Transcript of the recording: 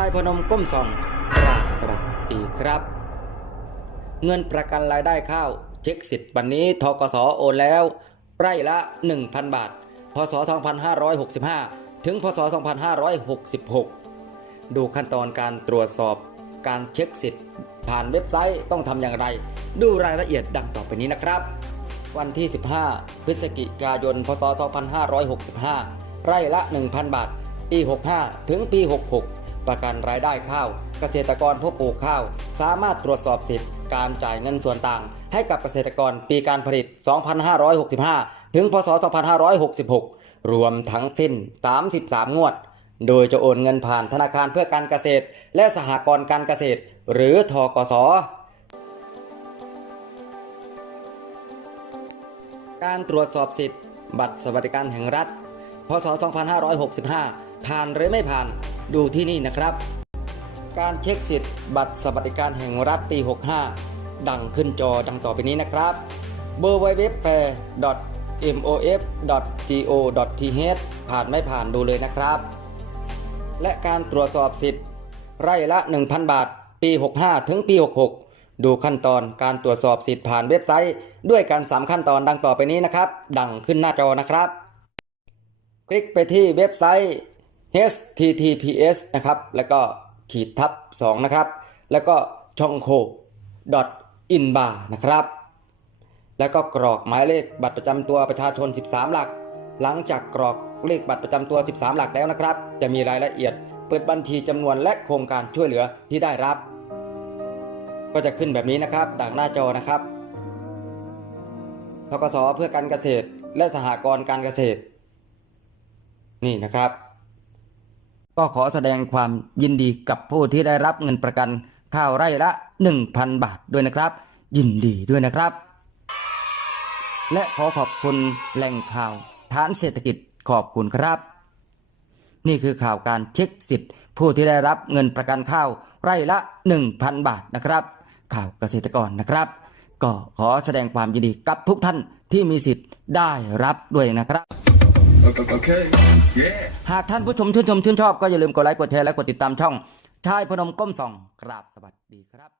ายพนมก้มส่องกราบสวัสดีครับ เงินประกันรายได้ข้าวเช็คสิทธิ์วันนี้ทกสโอนแล้ว ไร่ละ 1,000 บาท พศ 2565 ถึง พศ 2566 ดูขั้นตอนการตรวจสอบการเช็คสิทธิ์ ผ่านเว็บไซต์ต้องทำอย่างไร ดูรายละเอียดดังต่อไปนี้นะครับ วันที่ 15 พฤศจิกายน พศ 2565 ไร่ละ 1,000 บาท ปี 65 ถึงปี 66 ประกันรายได้ข้าว เกษตรกรผู้ปลูกข้าว สามารถตรวจสอบสิทธิ์การจ่ายเงินส่วนต่าง ให้กับเกษตรกรปีการผลิต 2565 ถึงพศ 2566 รวมทั้งสิ้น 33 งวด โดยจะโอนเงินผ่านธนาคารเพื่อการเกษตร และสหกรณ์การเกษตร หรือทกสการตรวจสอบสิทธิ์ บัตรสวัสดิการแห่งรัฐ พศ 2565 ผ่านหรือไม่ผ่าน ดูที่นี่นะครับ การเช็คสิทธิ์บัตรสวัสดิการแห่งรัฐปี 65 ดังขึ้นจอดังต่อไปนี้นะครับ w w w f a i r m o f g o t h ผ่านไม่ผ่านดูเลยนะครับ และการตรวจสอบสิทธิ์ ไร่ละ 1,000 บาท ปี 65 ถึงปี 66 ดูขั้นตอนการตรวจสอบสิทธิ์ผ่านเว็บไซต์ ด้วยกัน3ขั้นตอนดังต่อไปนี้นะครับ ดังขึ้นหน้าจอนะครับ คลิกไปที่เว็บไซต์ https นะครับ แล้วก็ขีดทับ2นะครับ แล้วก็ช่องโค .inbar นะครับ แล้วก็กรอกหมายเลขบัตรประจำตัวประชาชน 13 หลัก หลังจากกรอกเลขบัตรประจำตัว 13 หลักแล้วนะครับ จะมีรายละเอียด เปิดบัญชีจำนวนและโครงการช่วยเหลือที่ได้รับ ก็จะขึ้นแบบนี้นะครับดังหน้าจอนะครับทกสเพื่อการเกษตรและสหกรณ์การเกษตร นี่นะครับ ก็ขอแสดงความยินดีกับผู้ที่ได้รับเงินประกันข้าวไร่ละ 1,000 บาทด้วยนะครับ ยินดีด้วยนะครับ และขอขอบคุณแหล่งข่าวฐานเศรษฐกิจขอบคุณครับ นี่คือข่าวการเช็คสิทธิ์ ผู้ที่ได้รับเงินประกันข้าวไร่ละ 1,000 บาทนะครับ ข่าวเกษตรกรนะครับ ก็ขอแสดงความยินดีกับทุกท่านที่มีสิทธิ์ได้รับด้วยนะครับ หากท่านผู้ชมชื่นชมชื่นชอบก็อย่าลืมกดไลค์กดแชร์และกดติดตามช่องชายพนมก้มส่องกราบสวัสดีครับ